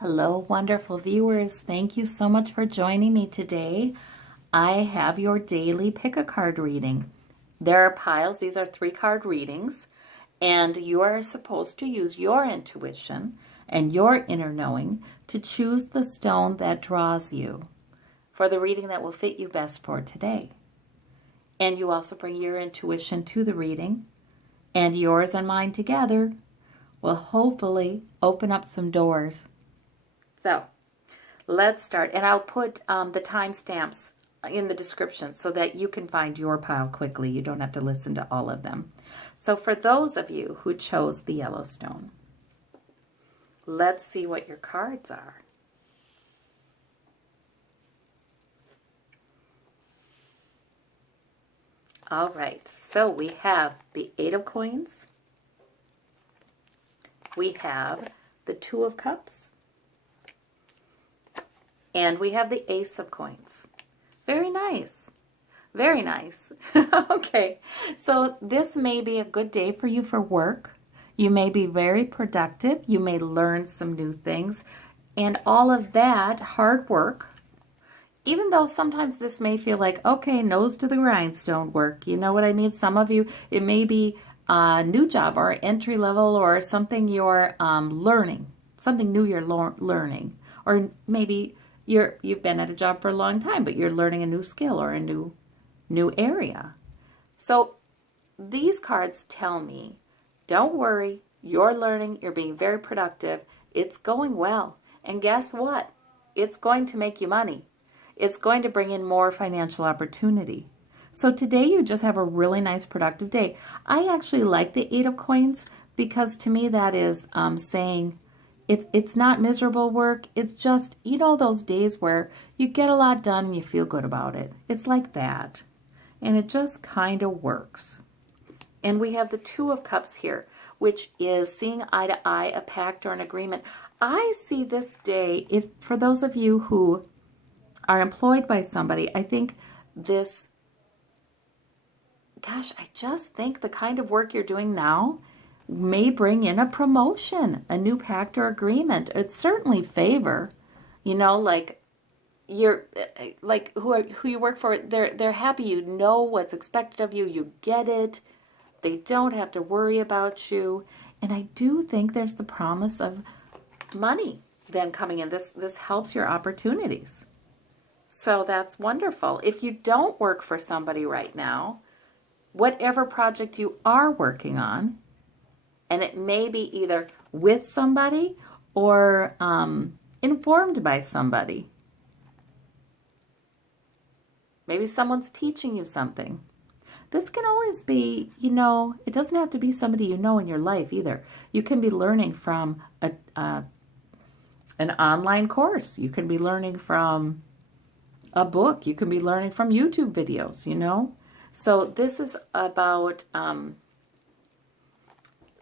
Hello, wonderful viewers. Thank you so much for joining me today. I have your daily pick-a-card reading. There are piles. These are 3-card readings, and you are supposed to use your intuition and your inner knowing to choose the stone that draws you for the reading that will fit you best for today. And you also bring your intuition to the reading, and yours and mine together will hopefully open up some doors. So let's start, and I'll put the timestamps in the description so that you can find your pile quickly. You don't have to listen to all of them. So for those of you who chose the Yellowstone, let's see what your cards are. All right, so we have the 8 of Coins. We have the 2 of Cups. And we have the Ace of Coins. Very nice. Very nice. Okay, so this may be a good day for you for work. You may be very productive. You may learn some new things. And all of that hard work, even though sometimes this may feel like, okay, nose to the grindstone work. You know what I mean? Some of you, it may be a new job or entry level or something you're learning. Something new you're learning. Or maybe you've been at a job for a long time, but you're learning a new skill or a new area. So these cards tell me, don't worry, you're learning, you're being very productive, it's going well. And guess what? It's going to make you money. It's going to bring in more financial opportunity. So today you just have a really nice productive day. I actually like the 8 of Coins because to me that is saying, it's not miserable work. It's just, you know, those days where you get a lot done and you feel good about it. It's like that. And it just kind of works. And we have the 2 of Cups here, which is seeing eye to eye, a pact or an agreement. I see this day, if for those of you who are employed by somebody, I think this, gosh, I just think the kind of work you're doing now may bring in a promotion, a new pact or agreement. It's certainly favor, you know, like you're like who you work for, they're happy, you know what's expected of you, you get it, they don't have to worry about you. And I do think there's the promise of money then coming in. This helps your opportunities. So that's wonderful. If you don't work for somebody right now, whatever project you are working on, and it may be either with somebody or informed by somebody. Maybe someone's teaching you something. This can always be, you know, it doesn't have to be somebody you know in your life either. You can be learning from an online course. You can be learning from a book. You can be learning from YouTube videos, you know. So this is about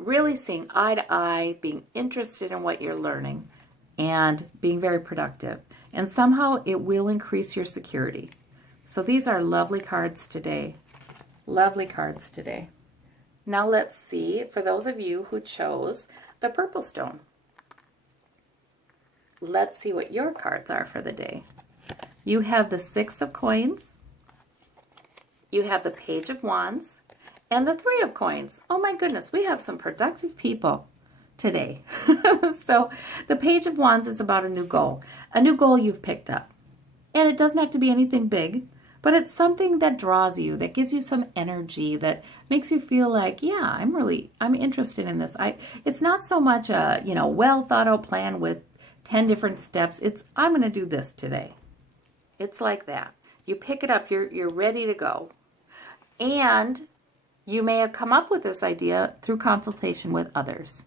really seeing eye to eye, being interested in what you're learning, and being very productive. And somehow it will increase your security. So these are lovely cards today. Lovely cards today. Now let's see, for those of you who chose the purple stone, let's see what your cards are for the day. You have the 6 of Coins. You have the Page of Wands. And the 3 of Coins. Oh my goodness, we have some productive people today. So the Page of Wands is about a new goal you've picked up. And it doesn't have to be anything big, but it's something that draws you, that gives you some energy, that makes you feel like, yeah, I'm interested in this. It's not so much a, you know, well thought out plan with 10 different steps. It's, I'm going to do this today. It's like that. You pick it up, you're ready to go. And you may have come up with this idea through consultation with others.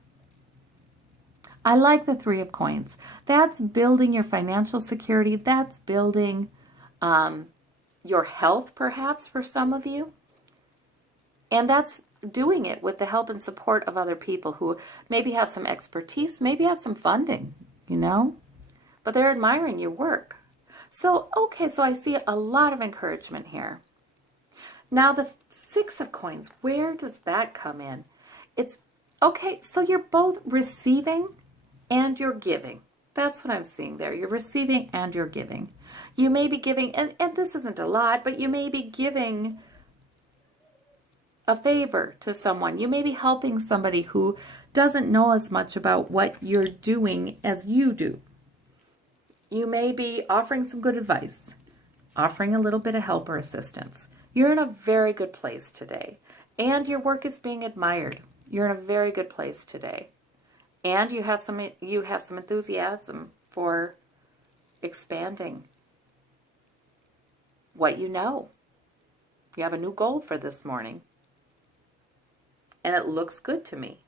I like the 3 of Coins. That's building your financial security. That's building your health, perhaps, for some of you. And that's doing it with the help and support of other people who maybe have some expertise, maybe have some funding, you know, but they're admiring your work. So, okay, so I see a lot of encouragement here. Now the 6 of Coins, where does that come in? It's, okay, so you're both receiving and you're giving. That's what I'm seeing there. You're receiving and you're giving. You may be giving, and this isn't a lot, but you may be giving a favor to someone. You may be helping somebody who doesn't know as much about what you're doing as you do. You may be offering some good advice, offering a little bit of help or assistance. You're in a very good place today, and your work is being admired. You're in a very good place today, and you have some enthusiasm for expanding what you know. You have a new goal for this morning, and it looks good to me.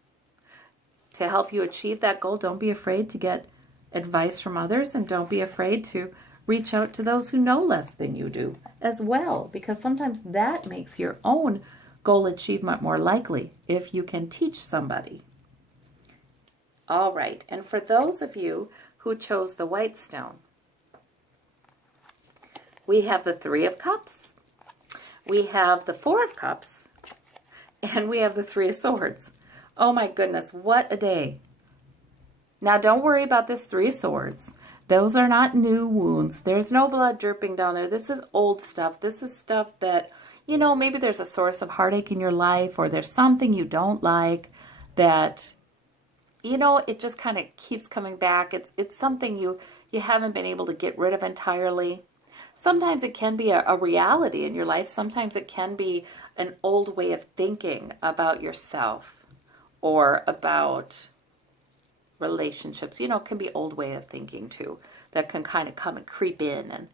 To help you achieve that goal, don't be afraid to get advice from others, and don't be afraid to reach out to those who know less than you do as well, because sometimes that makes your own goal achievement more likely if you can teach somebody. All right, and for those of you who chose the white stone, we have the Three of Cups, we have the Four of Cups, and we have the Three of Swords. Oh my goodness, what a day. Now don't worry about this Three of Swords. Those are not new wounds. There's no blood dripping down there. This is old stuff. This is stuff that, you know, maybe there's a source of heartache in your life, or there's something you don't like that, you know, it just kind of keeps coming back. It's something you haven't been able to get rid of entirely. Sometimes it can be a reality in your life. Sometimes it can be an old way of thinking about yourself or about relationships. You know, it can be old way of thinking too, that can kind of come and creep in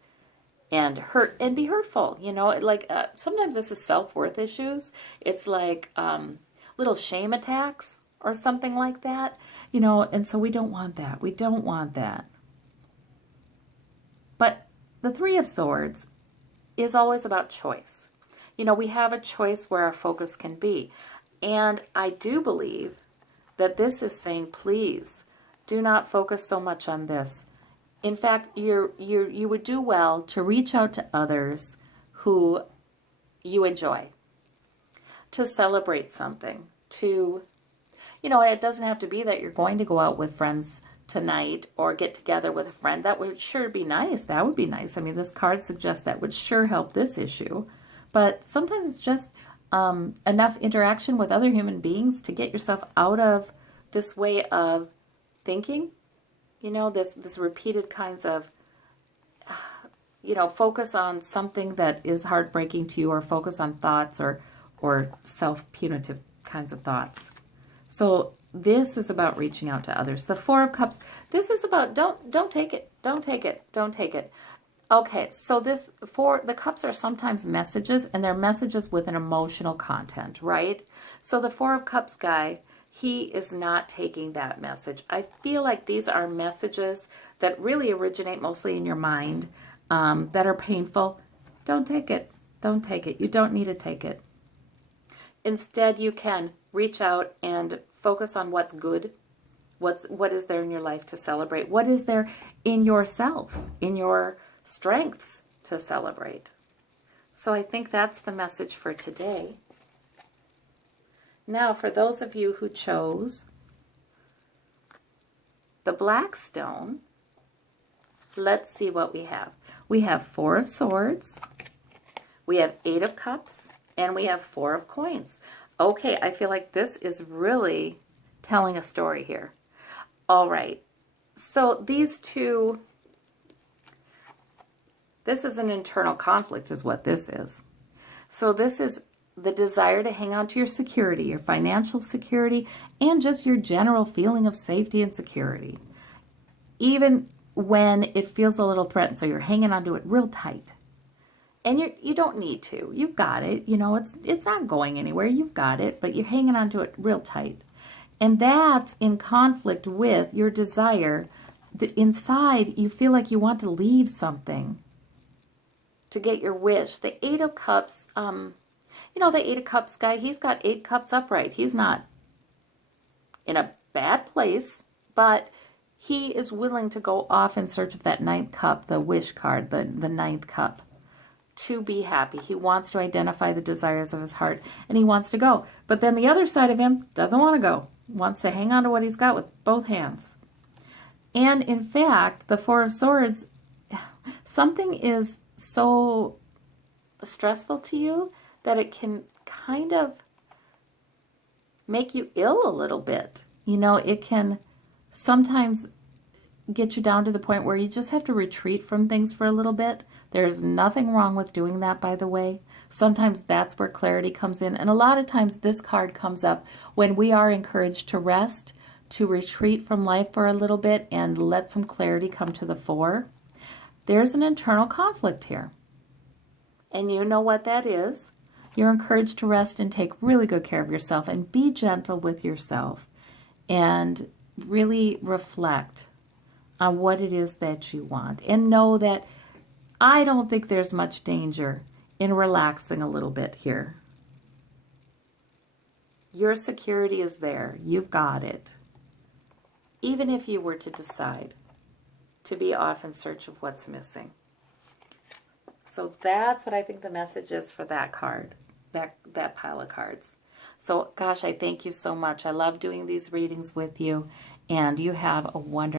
and hurt and be hurtful. You know, like sometimes this is self-worth issues. It's like little shame attacks or something like that, you know, and so we don't want that. We don't want that. But the Three of Swords is always about choice. You know, we have a choice where our focus can be. And I do believe that this is saying, please, do not focus so much on this. In fact, you would do well to reach out to others who you enjoy, to celebrate something, to, you know, it doesn't have to be that you're going to go out with friends tonight or get together with a friend. That would sure be nice. That would be nice. I mean, this card suggests that would sure help this issue. But sometimes it's just enough interaction with other human beings to get yourself out of this way of thinking, you know, this repeated kinds of, you know, focus on something that is heartbreaking to you, or focus on thoughts or self-punitive kinds of thoughts. So this is about reaching out to others. The Four of Cups, this is about don't take it. Don't take it. Don't take it. Okay, so the cups are sometimes messages, and they're messages with an emotional content, right? So the Four of Cups guy, he is not taking that message. I feel like these are messages that really originate mostly in your mind, that are painful. Don't take it. Don't take it. You don't need to take it. Instead, you can reach out and focus on what's good. What is there in your life to celebrate? What is there in yourself, in your strengths to celebrate? So I think that's the message for today. Now, for those of you who chose the black stone, let's see what we have. We have Four of Swords, we have Eight of Cups, and we have Four of Coins. Okay, I feel like this is really telling a story here. All right, so these two, this is an internal conflict is what this is. So this is the desire to hang on to your security, your financial security, and just your general feeling of safety and security. Even when it feels a little threatened, so you're hanging on to it real tight. And you don't need to. You've got it. You know, it's not going anywhere. You've got it, but you're hanging on to it real tight. And that's in conflict with your desire that inside you feel like you want to leave something to get your wish. The Eight of Cups, you know, the Eight of Cups guy, he's got 8 cups upright. He's not in a bad place, but he is willing to go off in search of that 9th cup, the wish card, the 9th cup, to be happy. He wants to identify the desires of his heart, and he wants to go. But then the other side of him doesn't want to go, wants to hang on to what he's got with both hands. And in fact, the Four of Swords, something is so stressful to you that it can kind of make you ill a little bit. You know, it can sometimes get you down to the point where you just have to retreat from things for a little bit. There's nothing wrong with doing that, by the way. Sometimes that's where clarity comes in. And a lot of times this card comes up when we are encouraged to rest, to retreat from life for a little bit and let some clarity come to the fore. There's an internal conflict here. And you know what that is. You're encouraged to rest and take really good care of yourself and be gentle with yourself and really reflect on what it is that you want. And know that I don't think there's much danger in relaxing a little bit here. Your security is there. You've got it. Even if you were to decide to be off in search of what's missing. So that's what I think the message is for that card, that pile of cards. So gosh, I thank you so much. I love doing these readings with you, and you have a wonderful